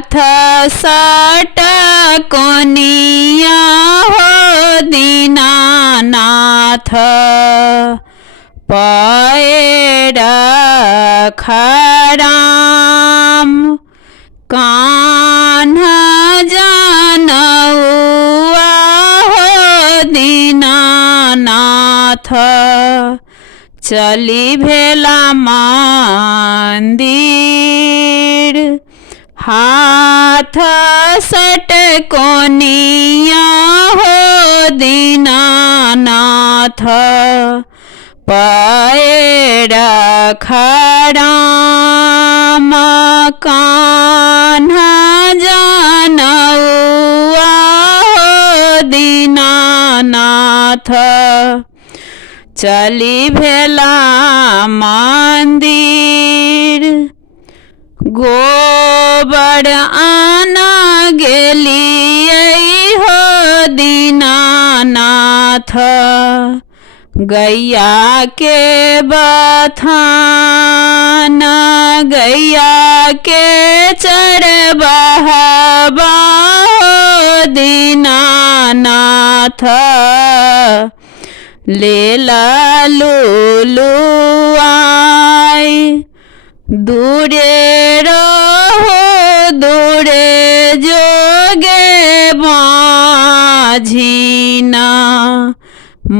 हाथ सटकोनिया हो दीनानाथ पैर खराम कान्हा जानौआ हो दीनानाथ चली भेला मंदिर हाथ सटकोनिया हो दीनानाथ पैर खराम कान्हा जानौआ हो दीनानाथ चली भेला मंदिर गोबर आना गेलियै हो दीनानाथ गैया के बथान गैया के चरबहबा हो दीनानाथ लेला लुलुआई दूरे रहो दूरे जोगे माझीना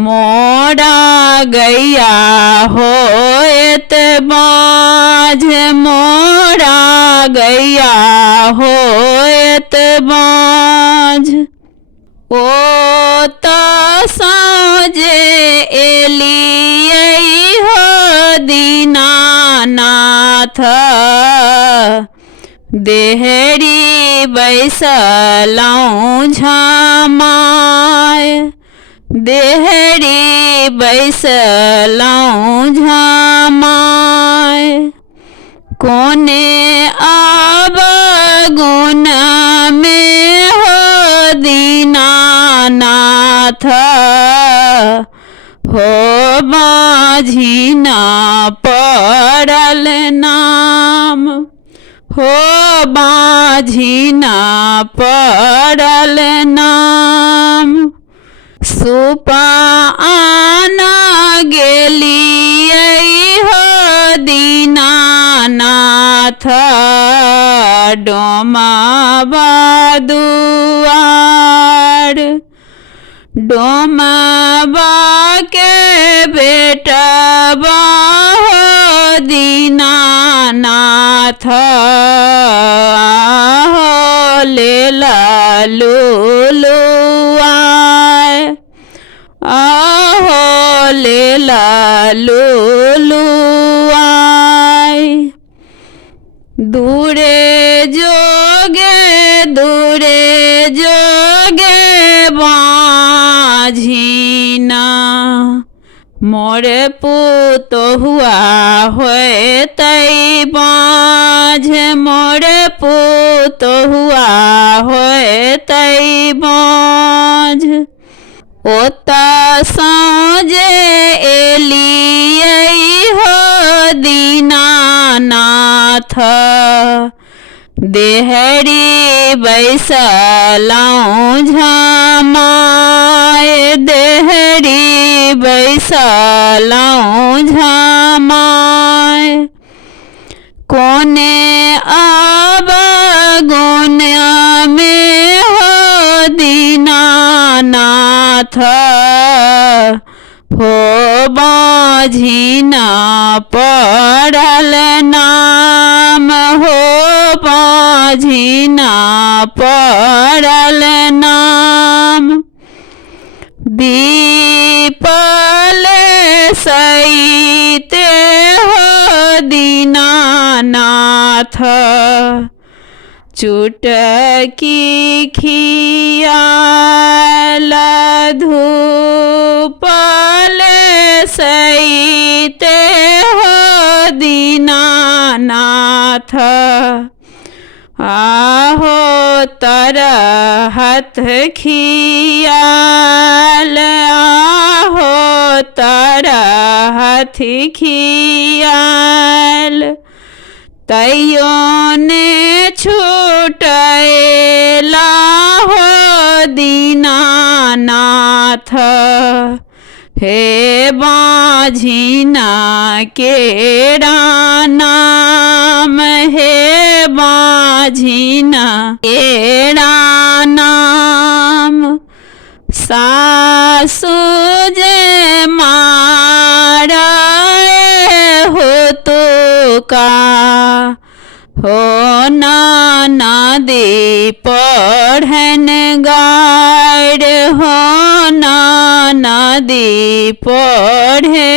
मोरा गैया होएत बाझ मोरा गैया होएत बाझ ओ त साँझे एलियै हो दीनानाथ देहरी बैसलौं झामाय देहरी बैसलौं झामाय कोने आब गुण में हो दीनानाथ हो माझीना पड़ल नाम हो माझीना पड़ल नाम सुपाना गेलियै हो दीनानाथ डोमाबा दुआर डोमाबा के बेटबा हो दीनानाथ हो लेला लुलुआय आहो लेला लुलुआय दूरे जोगे माझीना मोरे पुतहुआ होए तई बाझ मोरे पुतहुआ होए तई बाझ ओता साँझे एलियै हो दीनानाथ देहरी बैसलौं झामाय देहरी बैसलौं झामाय कोने आब गुण में हो दीनानाथ हो माझीना पड़ल नाम हो माझीना पड़ल नाम दीपल सईते हो दीनानाथ चुटकी खियाल धूपल सईते हो दीनानाथ आहो तरहत खियाल आहो तरहत खियाल तैयो ने छूट हे बाझिना केरा नाम, हे बाझिना केरा नाम। सासु जे मारे हो तो का, हो नदी पढ़न गाइड, हो नदी पढ़े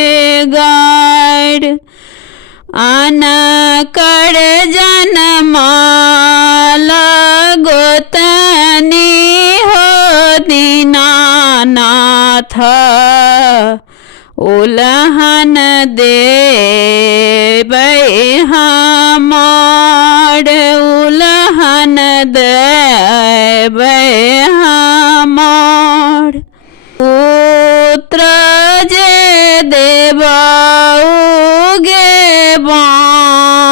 गाइड। अनकर जनमाल गोतनी हो दीनानाथ, उलहन देबै हमार, उलहन देबै हमार। पुत्र जे देबौगे बाझिना,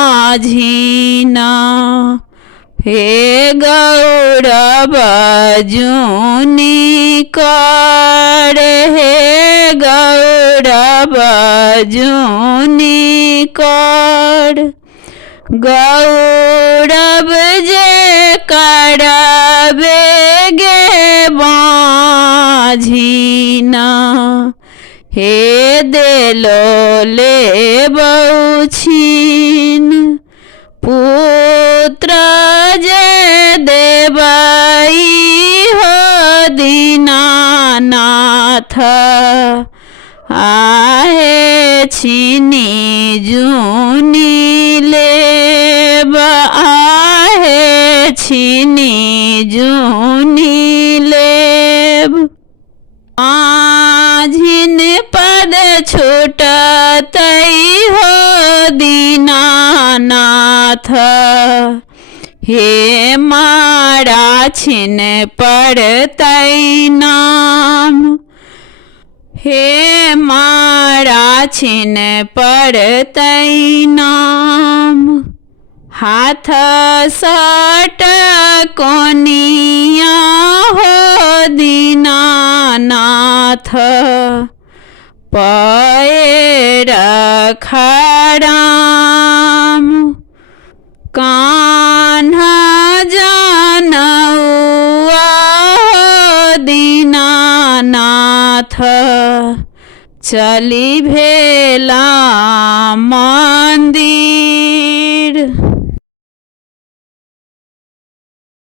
हे गौरव जूनी कर, हे गौरव जूनी कर। गौरव जे करबे गे बाझिना, हे देलो लेबौ छीन। पुत्र जे देबै हो दीनानाथ, आहे छीनी जूनी लेब, आहे छीनी जूनी लेब। माझिन पद छूटतै हो दीनानाथ, हे मारा छिन पड़तै नाम, हे मारा छिन पड़तै नाम। हाथ सट कोनिया हो दीनानाथ, पैर खड़ाम। कान्हा जानौआ हो दीनानाथ, चली भेला मंदिर।